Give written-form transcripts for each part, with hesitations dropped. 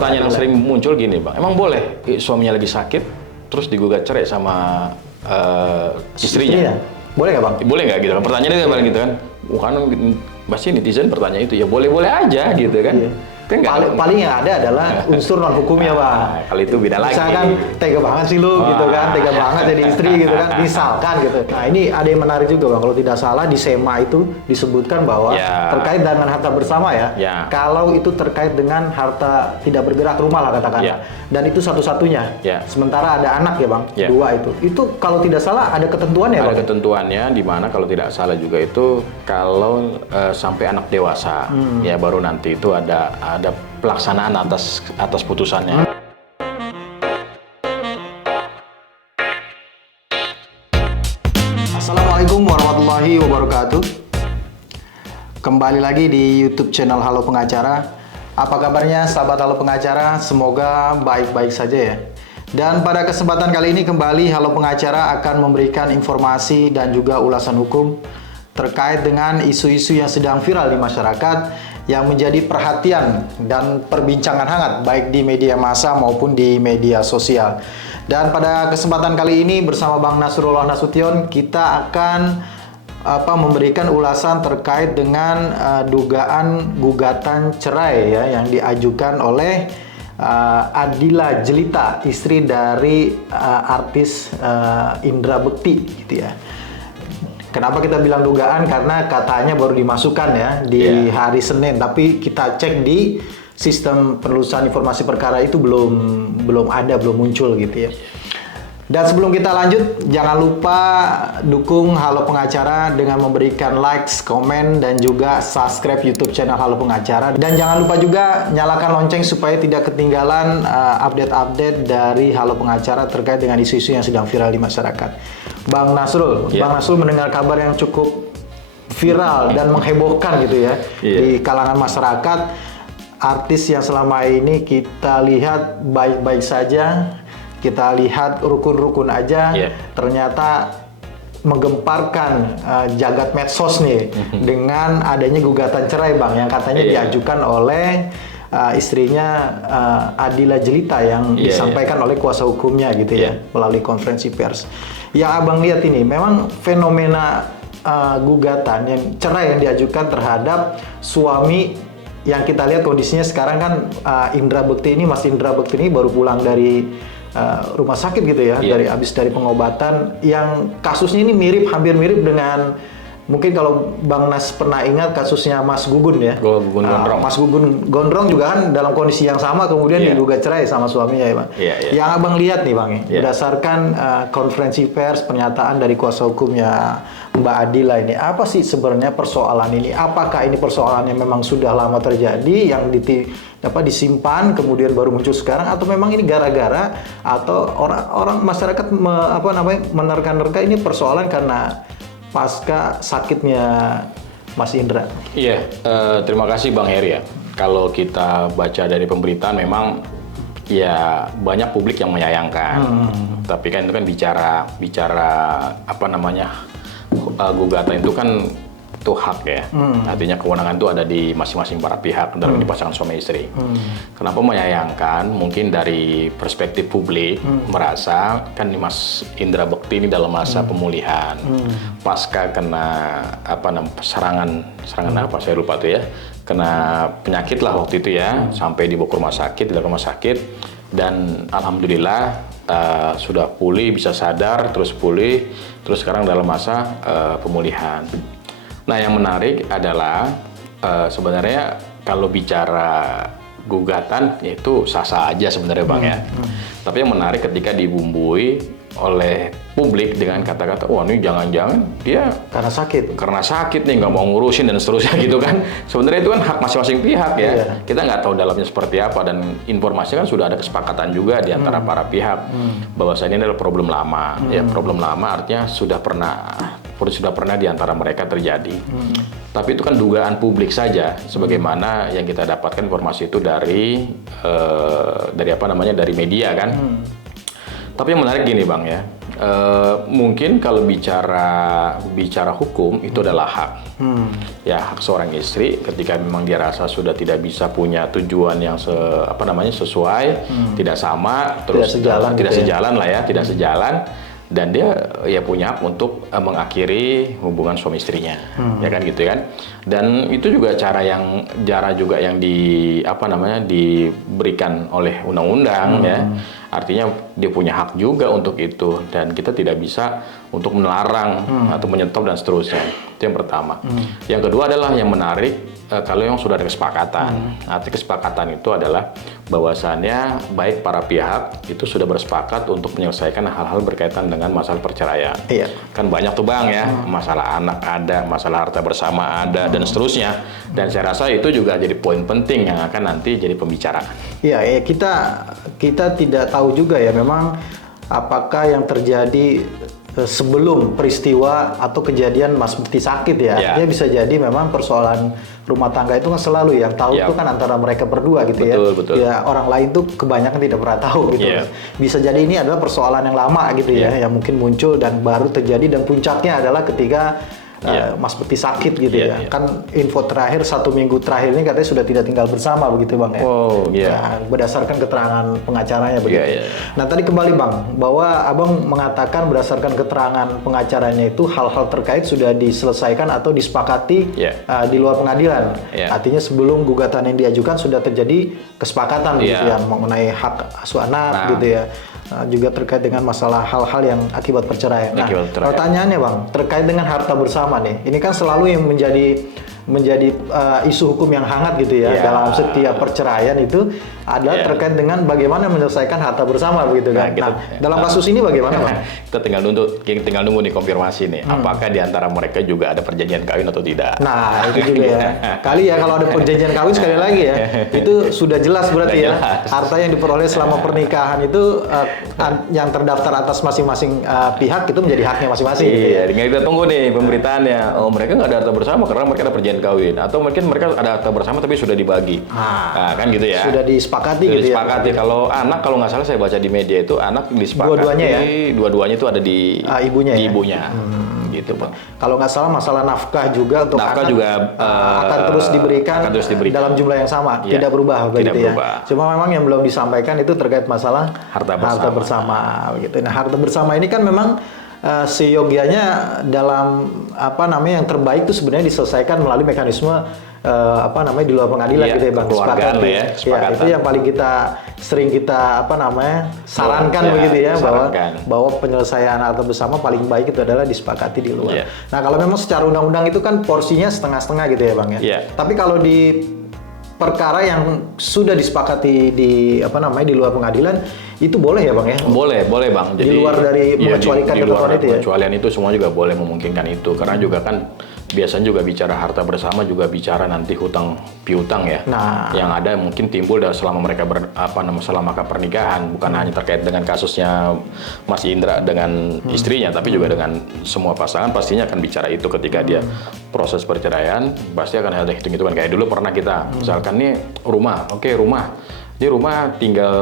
pertanyaan yang sering muncul gini Bang, emang boleh suaminya lagi sakit terus digugat cerai sama istrinya? Boleh nggak Bang? Boleh nggak gitu kan? Pertanyaannya itu paling gitu kan. Kan pasti netizen bertanya itu ya boleh-boleh aja gitu kan. Paling yang ada adalah unsur non hukumnya Bang. Kalau itu beda lagi. Misalkan tega banget sih lu gitu kan, tega banget jadi istri gitu kan, misalkan gitu. Nah ini ada yang menarik juga Bang, kalau tidak salah di SEMA itu disebutkan bahwa terkait dengan harta bersama ya. Kalau itu terkait dengan harta tidak bergerak rumah lah katakanlah. Dan itu satu-satunya. Sementara ada anak ya Bang, 2 itu. Itu kalau tidak salah ada ketentuannya Bang? Ada ketentuannya di mana kalau tidak salah juga itu kalau sampai anak dewasa ya baru nanti itu ada pelaksanaan atas putusannya. Assalamualaikum warahmatullahi wabarakatuh. Kembali lagi di YouTube channel Halo Pengacara. Apa kabarnya sahabat Halo Pengacara? Semoga baik-baik saja ya. Dan pada kesempatan kali ini kembali Halo Pengacara akan memberikan informasi dan juga ulasan hukum terkait dengan isu-isu yang sedang viral di masyarakat yang menjadi perhatian dan perbincangan hangat baik di media massa maupun di media sosial. Dan pada kesempatan kali ini bersama Bang Nasrullah Nasution kita akan memberikan ulasan terkait dengan dugaan gugatan cerai ya yang diajukan oleh Adila Jelita, istri dari artis Indra Bekti gitu ya. Kenapa kita bilang dugaan? Karena katanya baru dimasukkan ya di hari Senin, tapi kita cek di sistem penelusuran informasi perkara itu belum muncul gitu ya. Dan sebelum kita lanjut, jangan lupa dukung Halo Pengacara dengan memberikan likes, komen, dan juga subscribe YouTube channel Halo Pengacara. Dan jangan lupa juga nyalakan lonceng supaya tidak ketinggalan update-update dari Halo Pengacara terkait dengan isu-isu yang sedang viral di masyarakat. Bang Nasrul, Bang Nasrul mendengar kabar yang cukup viral dan menghebohkan gitu ya di kalangan masyarakat. Artis yang selama ini kita lihat baik-baik saja, kita lihat rukun-rukun aja, ternyata menggemparkan jagat medsos nih dengan adanya gugatan cerai Bang yang katanya diajukan oleh istrinya Adila Jelita yang disampaikan oleh kuasa hukumnya gitu ya melalui konferensi pers. Yang Abang lihat ini memang fenomena gugatan yang cerai yang diajukan terhadap suami yang kita lihat kondisinya sekarang kan Indra Bekti ini, Mas Indra Bekti ini baru pulang dari rumah sakit gitu ya, habis dari pengobatan yang kasusnya ini hampir mirip dengan mungkin kalau Bang Nas pernah ingat kasusnya Mas Gugun ya. Gugun Gondrong. Mas Gugun Gondrong juga kan dalam kondisi yang sama kemudian digugat cerai sama suaminya ya Bang. Yang Abang lihat nih Bang berdasarkan konferensi pers pernyataan dari kuasa hukumnya Mbak Adila ini, apa sih sebenarnya persoalan ini? Apakah ini persoalan yang memang sudah lama terjadi yang disimpan kemudian baru muncul sekarang, atau memang ini gara-gara atau orang masyarakat menerka-nerka ini persoalan karena pasca sakitnya Mas Indra? Terima kasih Bang Heri ya. Kalau kita baca dari pemberitaan memang ya banyak publik yang menyayangkan. Tapi kan itu kan bicara gugatan itu kan itu hak ya. Artinya kewenangan itu ada di masing-masing para pihak dalam pasangan suami istri. Kenapa menyayangkan? Mungkin dari perspektif publik merasa kan Mas Indra Bekti ini dalam masa pemulihan. Pasca kena serangan apa saya lupa tuh ya. Kena penyakit lah waktu itu ya, sampai dibawa ke rumah sakit, dan alhamdulillah sudah pulih, bisa sadar, terus pulih, terus sekarang dalam masa pemulihan. Nah, yang menarik adalah sebenarnya kalau bicara gugatan itu sah-sah aja sebenarnya Bang ya. Tapi yang menarik ketika dibumbui oleh publik dengan kata-kata, wah ini jangan-jangan dia karena sakit nih nggak mau ngurusin dan seterusnya gitu kan. Sebenarnya itu kan hak masing-masing pihak ya. Kita nggak tahu dalamnya seperti apa, dan informasinya kan sudah ada kesepakatan juga di antara para pihak bahwa ini adalah problem lama. Ya, problem lama artinya sudah pernah di antara mereka terjadi. Tapi itu kan dugaan publik saja, sebagaimana yang kita dapatkan informasi itu dari media kan. Tapi yang menarik gini Bang ya, Mungkin kalau bicara hukum itu adalah hak. Ya, hak seorang istri ketika memang dia rasa sudah tidak bisa punya tujuan yang sesuai, tidak sama, terus tidak sejalan lah ya, tidak sejalan, dan dia ya punya hak untuk mengakhiri hubungan suami istrinya, ya kan gitu kan. Dan itu juga cara juga yang diberikan oleh undang-undang ya. Artinya dia punya hak juga untuk itu, dan kita tidak bisa untuk melarang atau menyetop dan seterusnya. Itu yang pertama. Yang kedua adalah yang menarik, kalau yang sudah ada kesepakatan. Arti kesepakatan itu adalah bahwasannya baik para pihak itu sudah bersepakat untuk menyelesaikan hal-hal berkaitan dengan masalah perceraian. Iya. Kan banyak tuh Bang ya, masalah anak ada, masalah harta bersama ada, dan seterusnya. Dan saya rasa itu juga jadi poin penting yang akan nanti jadi pembicaraan. Iya, kita tidak tahu juga ya memang apakah yang terjadi sebelum peristiwa atau kejadian Mas Bekti sakit ya. Artinya bisa jadi memang persoalan rumah tangga itu kan selalu yang tahu itu kan antara mereka berdua gitu. Betul. Ya orang lain tuh kebanyakan tidak pernah tahu gitu. Bisa jadi ini adalah persoalan yang lama gitu ya, yang mungkin muncul dan baru terjadi, dan puncaknya adalah ketika Mas Bekti sakit gitu ya. Kan info terakhir 1 minggu terakhir ini katanya sudah tidak tinggal bersama begitu Bang ya. Nah, berdasarkan keterangan pengacaranya begitu. Nah tadi kembali Bang, bahwa Abang mengatakan berdasarkan keterangan pengacaranya itu hal-hal terkait sudah diselesaikan atau disepakati di luar pengadilan. Artinya sebelum gugatan yang diajukan sudah terjadi kesepakatan gitu ya mengenai hak asuh anak gitu ya. Juga terkait dengan masalah hal-hal yang akibat perceraian. Nah, pertanyaannya Bang, terkait dengan harta bersama nih, ini kan selalu yang menjadi isu hukum yang hangat gitu ya dalam setiap perceraian itu adalah terkait dengan bagaimana menyelesaikan harta bersama begitu kan. Nah, dalam kasus ini bagaimana Bang? Kita tinggal nunggu nih konfirmasi nih, apakah di antara mereka juga ada perjanjian kawin atau tidak. Nah, itu juga ya. Kali ya kalau ada perjanjian kawin sekali lagi ya, itu sudah jelas berarti ya. Harta yang diperoleh selama pernikahan itu yang terdaftar atas masing-masing pihak itu menjadi haknya masing-masing. Iya, tinggal kita tunggu nih pemberitaannya. Oh, mereka nggak ada harta bersama karena mereka ada perjanjian kawin, atau mungkin mereka ada harta bersama tapi sudah dibagi. Nah, kan gitu ya. Sudah disepakati gitu disepakati ya. Kalau anak, kalau nggak salah saya baca di media itu anak disepakati dua-duanya itu ada di ibunya. Gitu Bang. Kalau nggak salah masalah nafkah juga untuk anak juga akan terus diberikan dalam jumlah yang sama, tidak berubah begitu ya. Cuma memang yang belum disampaikan itu terkait masalah harta bersama gitu. Nah, harta bersama ini kan memang seyogianya dalam yang terbaik itu sebenarnya diselesaikan melalui mekanisme di luar pengadilan gitu ya Bang. Kesepakatan. Itu yang paling sering kita sarankan begitu ya, bahwa penyelesaian harta bersama paling baik itu adalah disepakati di luar. Nah, kalau memang secara undang-undang itu kan porsinya setengah-setengah gitu ya Bang ya. Tapi kalau di perkara yang sudah disepakati di luar pengadilan itu boleh ya Bang ya? Boleh Bang. Jadi di luar dari mengecualikan ketentuan itu ya? Pengecualian itu semua juga boleh memungkinkan itu, karena juga kan biasanya juga bicara harta bersama juga bicara nanti hutang piutang ya. Nah, yang ada mungkin timbul selama mereka selama pernikahan, bukan hanya terkait dengan kasusnya Mas Indra dengan istrinya, tapi juga dengan semua pasangan pastinya akan bicara itu ketika dia proses perceraian. Pasti akan ada hitung-hitungan kayak dulu pernah kita misalkan nih rumah. Ini rumah tinggal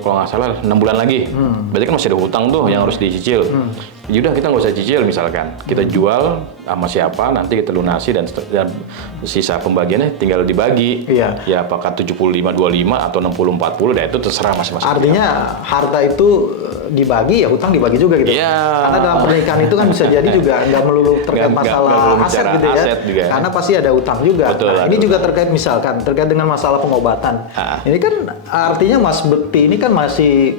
kalau nggak salah 6 bulan lagi. Berarti kan masih ada hutang tuh yang harus dicicil. Yaudah kita nggak usah cicil misalkan. Kita jual sama siapa, nanti kita lunasi dan sisa pembagiannya tinggal dibagi. Ya apakah 75-25 atau 60-40, itu terserah masing-masing. Artinya harta itu dibagi ya hutang dibagi juga gitu. Karena dalam pernikahan itu kan bisa jadi juga nggak melulu terkait masalah aset gitu ya. Karena pasti ada hutang juga. Nah, ini juga terkait terkait dengan masalah pengobatan. Ini kan artinya Mas Bekti ini kan masih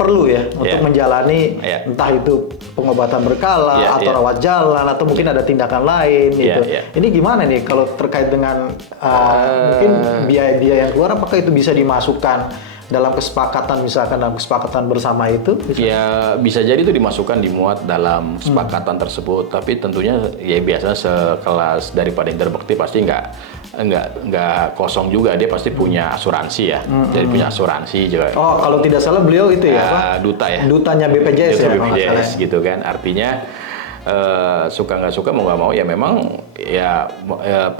perlu ya untuk menjalani entah itu pengobatan berkala atau rawat jalan atau mungkin ada tindakan lain gitu. Ini gimana nih kalau terkait dengan mungkin biaya-biaya yang keluar, apakah itu bisa dimasukkan dalam kesepakatan, misalkan dalam kesepakatan bersama itu? Ya bisa jadi itu dimuat dalam kesepakatan tersebut, tapi tentunya ya biasanya sekelas daripada Indra Bekti pasti nggak kosong juga, dia pasti punya asuransi ya. Jadi punya asuransi juga. Oh, kalau tidak salah beliau itu duta ya. Dutanya BPJS ya. BPJS gitu kan. Artinya suka nggak suka mau nggak mau ya memang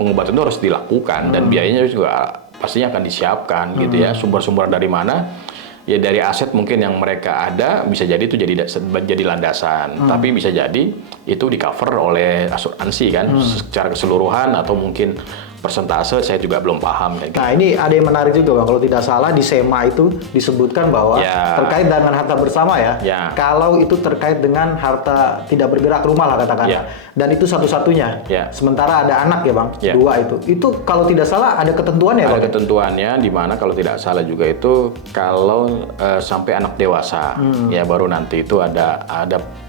pengobatan itu harus dilakukan dan biayanya juga pastinya akan disiapkan gitu ya. Sumber-sumber dari mana ya dari aset mungkin yang mereka ada bisa jadi itu jadi landasan, tapi bisa jadi itu di cover oleh asuransi kan secara keseluruhan atau mungkin persentase saya juga belum paham. Nah ini ada yang menarik juga Bang, kalau tidak salah di SEMA itu disebutkan bahwa terkait dengan harta bersama ya, kalau itu terkait dengan harta tidak bergerak rumah lah katakanlah, dan itu satu-satunya, sementara ada anak ya Bang, dua itu kalau tidak salah ada ketentuannya Ada Bang? ketentuannya di mana kalau tidak salah juga itu kalau sampai anak dewasa ya baru nanti itu ada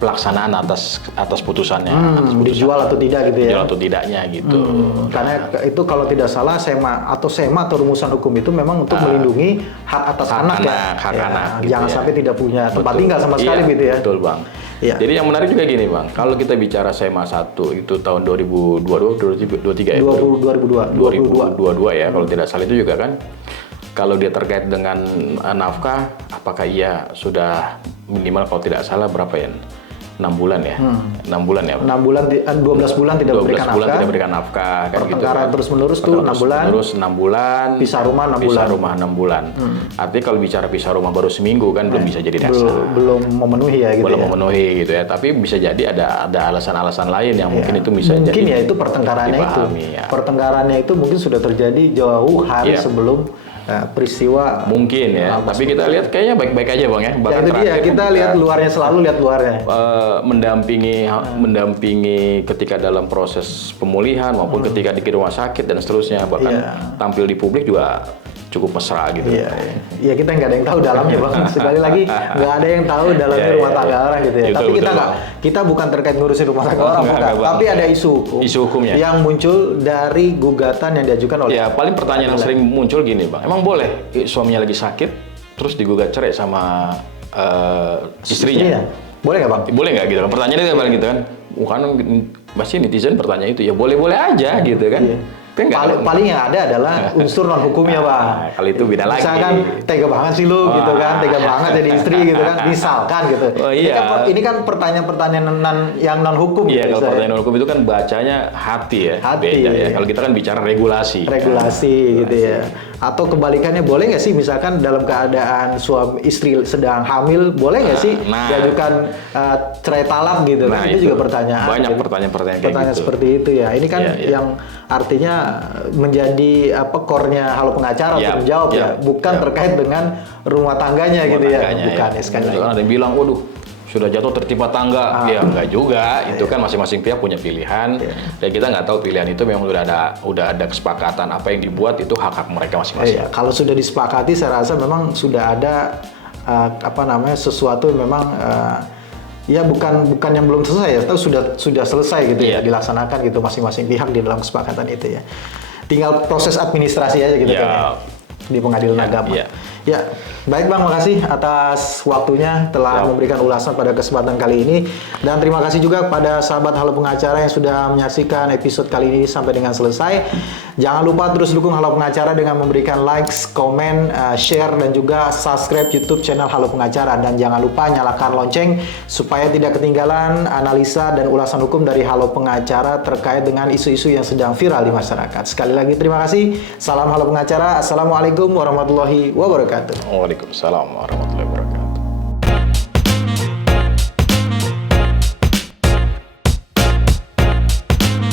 pelaksanaan atas putusannya, dijual atau tidak gitu ya? Dijual atau tidaknya gitu. Karena itu kalau tidak salah SEMA atau rumusan hukum itu memang untuk melindungi hak atas anak ya. Gitu jangan sampai tidak punya tempat tinggal sama sekali gitu ya. Betul Bang. Jadi yang menarik juga gini Bang, kalau kita bicara SEMA 1 itu tahun 2022 2023 ya. 2022 ya kalau tidak salah itu juga kan. Kalau dia terkait dengan nafkah, apakah ia sudah minimal kalau tidak salah berapa ya? 6 bulan ya? 6 bulan ya? 6 bulan, 12 bulan tidak 12 memberikan bulan nafkah. tidak berikan nafkah. Pertengkaran terus-menerus tuh 6 bulan. Terus 6 bulan. Pisah rumah 6 bulan. Pisah rumah 6 bulan. Artinya kalau bicara pisah rumah baru seminggu kan belum bisa jadi dasar. Belum memenuhi ya gitu belum ya. memenuhi gitu ya. Tapi bisa jadi ada alasan-alasan lain yang mungkin itu bisa mungkin jadi. Mungkin ya itu pertengkarannya itu. Pertengkarannya itu mungkin sudah terjadi jauh hari sebelum peristiwa mungkin ya, tapi kita lihat kayaknya baik-baik aja Bang ya. Bahkan itu dia, kita lihat luarnya, selalu lihat luarnya. Mendampingi ketika dalam proses pemulihan maupun ketika di rumah sakit dan seterusnya, bahkan tampil di publik juga cukup mesra gitu. Iya, kita nggak ada yang tahu dalamnya Bang. Sekali lagi nggak ada yang tahu dalamnya rumah tangga orang gitu ya. Tapi kita bukan terkait ngurusin rumah tangga orang, bukan. Tapi ada isu hukumnya yang muncul dari gugatan yang diajukan oleh. Ya, paling pertanyaan yang sering muncul gini Bang, emang boleh suaminya lagi sakit terus digugat cerai sama istrinya? Boleh nggak Bang? Boleh nggak gitu kan? Pertanyaannya itu paling gitu kan. Bukan pasti netizen bertanya itu ya boleh-boleh aja gitu kan. Paling yang ada adalah unsur non hukumnya Bang. Kalau itu beda lagi. Misalkan tega banget sih lu gitu kan, tega banget jadi istri gitu kan, misalkan gitu. Ini kan pertanyaan-pertanyaan yang non hukum. Iya, kalau pertanyaan non hukum itu kan bacanya hati ya. Beda ya. Kalau kita kan bicara regulasi. Gitu ya. Atau kebalikannya, boleh nggak sih misalkan dalam keadaan suami istri sedang hamil, boleh nggak sih diajukan cerai talak gitu kan? Itu juga pertanyaan. Banyak pertanyaan-pertanyaan kayak gitu. Seperti itu ya. Ini kan yang artinya menjadi core-nya Halo Pengacara untuk menjawab ya, bukan terkait dengan rumah tangganya gitu ya. Bukan ya sekali lagi. Ada yang bilang, waduh sudah jatuh tertimpa tangga, ya enggak juga. Itu kan masing-masing pihak punya pilihan, dan kita nggak tahu pilihan itu memang udah ada kesepakatan apa yang dibuat itu hak-hak mereka masing-masing. Kalau sudah disepakati, saya rasa memang sudah ada sesuatu yang memang bukan yang belum selesai ya, atau sudah selesai gitu ya, dilaksanakan gitu masing-masing pihak di dalam kesepakatan itu ya. Tinggal proses administrasi aja gitu kan ya, di pengadilan agama. Ya, baik Bang, makasih atas waktunya telah memberikan ulasan pada kesempatan kali ini, dan terima kasih juga kepada sahabat Halo Pengacara yang sudah menyaksikan episode kali ini sampai dengan selesai. Jangan lupa terus dukung Halo Pengacara dengan memberikan likes, komen, share, dan juga subscribe YouTube channel Halo Pengacara, dan jangan lupa nyalakan lonceng supaya tidak ketinggalan analisa dan ulasan hukum dari Halo Pengacara terkait dengan isu-isu yang sedang viral di masyarakat. Sekali lagi terima kasih. Salam Halo Pengacara. Assalamualaikum warahmatullahi wabarakatuh. Waalaikumsalam warahmatullahi wabarakatuh.